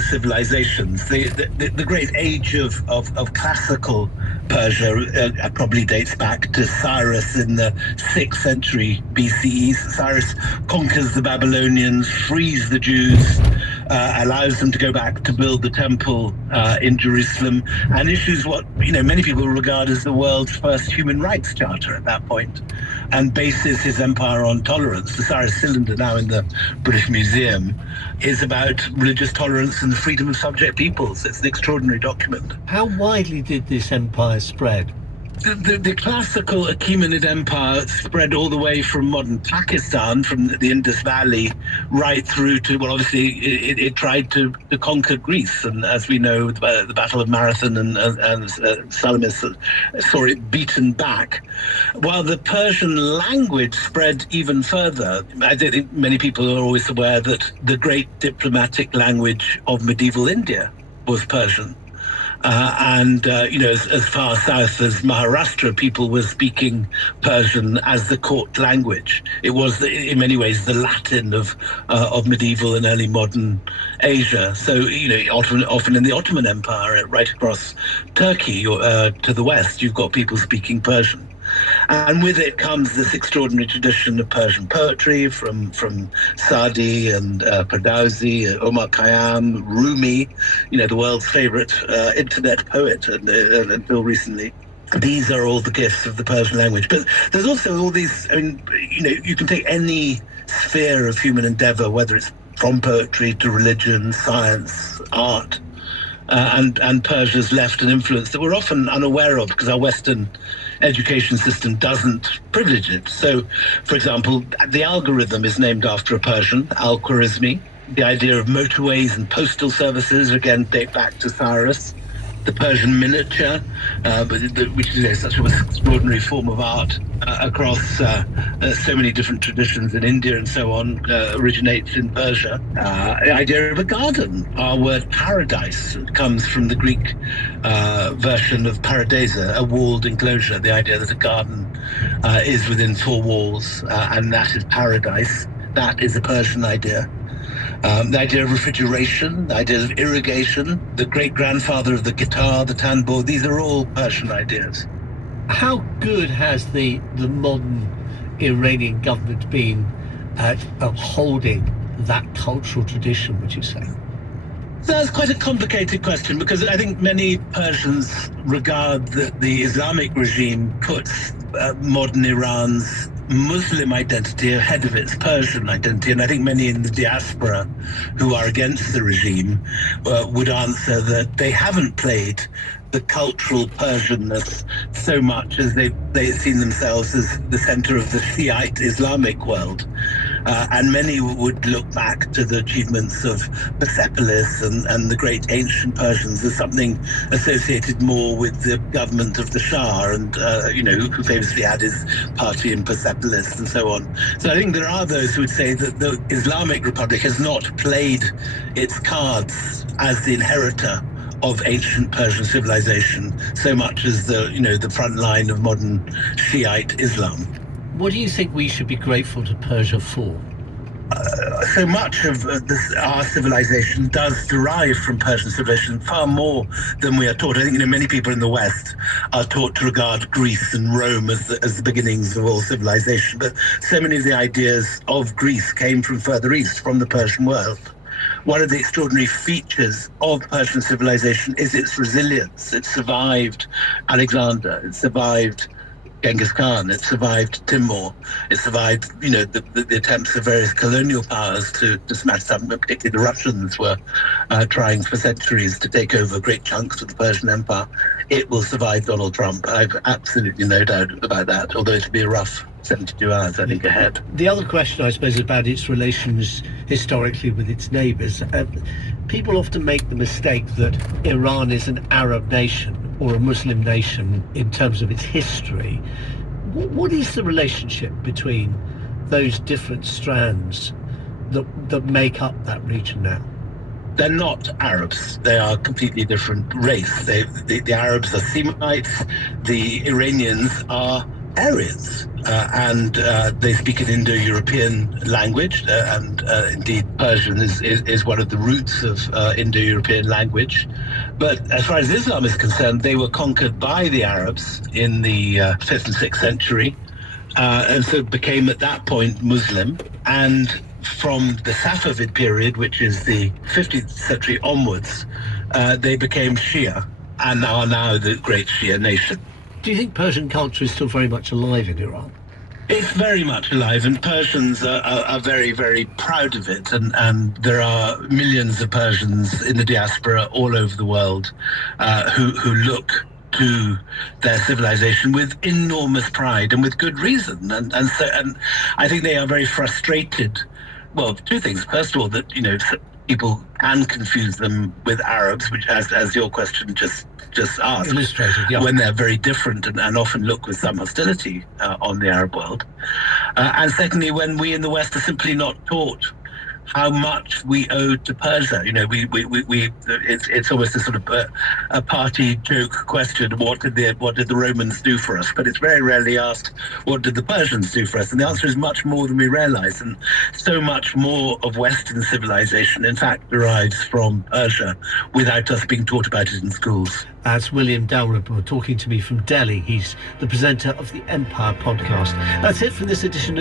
civilizations. The great age of classical Persia probably dates back to Cyrus in the 6th century BCE. Cyrus conquers the Babylonians, frees the Jews, allows them to go back to build the temple in Jerusalem, and issues what many people regard as the world's first human rights charter at that point, and bases his empire on tolerance. The Cyrus cylinder, now in the British Museum, is about religious tolerance and the freedom of subject peoples. It's an extraordinary document. How widely did this empire spread? The classical Achaemenid Empire spread all the way from modern Pakistan, from the Indus Valley, right through to, well, obviously, it tried to conquer Greece. And as we know, the Battle of Marathon and Salamis saw it beaten back. While the Persian language spread even further, I think many people are always aware that the great diplomatic language of medieval India was Persian. As far south as Maharashtra, people were speaking Persian as the court language. It was, in many ways, the Latin of medieval and early modern Asia. So, often in the Ottoman Empire, right across Turkey to the west, you've got people speaking Persian. And with it comes this extraordinary tradition of Persian poetry from Sadi and Ferdowsi, Omar Khayyam, Rumi, the world's favorite internet poet until recently. These are all the gifts of the Persian language. But there's also all these, you can take any sphere of human endeavor, whether it's from poetry to religion, science, art, and Persia's left an influence that we're often unaware of because our Western education system doesn't privilege it. So, for example, the algorithm is named after a Persian, Al-Khwarizmi. The idea of motorways and postal services, again, date back to Cyrus. The Persian miniature, which is such an extraordinary form of art across so many different traditions in India and so on, originates in Persia. The idea of a garden, our word paradise, comes from the Greek version of paradisa, a walled enclosure, the idea that a garden is within four walls, and that is paradise. That is a Persian idea. The idea of refrigeration, the idea of irrigation, the great-grandfather of the guitar, the tanbour, these are all Persian ideas. How good has the modern Iranian government been at upholding that cultural tradition, would you say? That's quite a complicated question, because I think many Persians regard that the Islamic regime puts modern Iran's Muslim identity ahead of its Persian identity, and I think many in the diaspora who are against the regime would answer that they haven't played the cultural Persianness so much as they've seen themselves as the center of the Shiite Islamic world. And many would look back to the achievements of Persepolis and the great ancient Persians as something associated more with the government of the Shah, and who famously had his party in Persepolis and so on. So I think there are those who would say that the Islamic Republic has not played its cards as the inheritor of ancient Persian civilization so much as the front line of modern Shiite Islam. What do you think we should be grateful to Persia for? So much of our civilization does derive from Persian civilization, far more than we are taught. I think many people in the West are taught to regard Greece and Rome as the beginnings of all civilization, but so many of the ideas of Greece came from further east, from the Persian world. One of the extraordinary features of Persian civilization is its resilience. It survived Alexander, it survived Genghis Khan, it survived Timur, it survived, the attempts of various colonial powers to smash them. Particularly the Russians were trying for centuries to take over great chunks of the Persian Empire. It will survive Donald Trump. I've absolutely no doubt about that, although it'll be a rough 72 hours, I think, ahead. The other question, I suppose, is about its relations historically with its neighbours. People often make the mistake that Iran is an Arab nation or a Muslim nation in terms of its history. What is the relationship between those different strands that make up that region now? They're not Arabs. They are a completely different race. The Arabs are Semites. The Iranians are areas. And they speak an Indo-European language, and indeed Persian is one of the roots of Indo-European language. But as far as Islam is concerned, they were conquered by the Arabs in the 5th and 6th century, and so became at that point Muslim. And from the Safavid period, which is the 15th century onwards, they became Shia and are now the great Shia nation. Do you think Persian culture is still very much alive in Iran? It's very much alive, and Persians are very, very proud of it. And there are millions of Persians in the diaspora all over the world who look to their civilization with enormous pride and with good reason. And I think they are very frustrated. Well, two things. First of all, that people can confuse them with Arabs, which, as your question just asked, illustrated, yeah, when they're very different and often look with some hostility on the Arab world. And secondly, when we in the West are simply not taught how much we owe to Persia. It's almost a sort of a party joke question. What did the Romans do for us? But it's very rarely asked, what did the Persians do for us? And the answer is much more than we realize. And so much more of Western civilization, in fact, derives from Persia without us being taught about it in schools. That's William Dalrymple talking to me from Delhi. He's the presenter of the Empire podcast. That's it for this edition of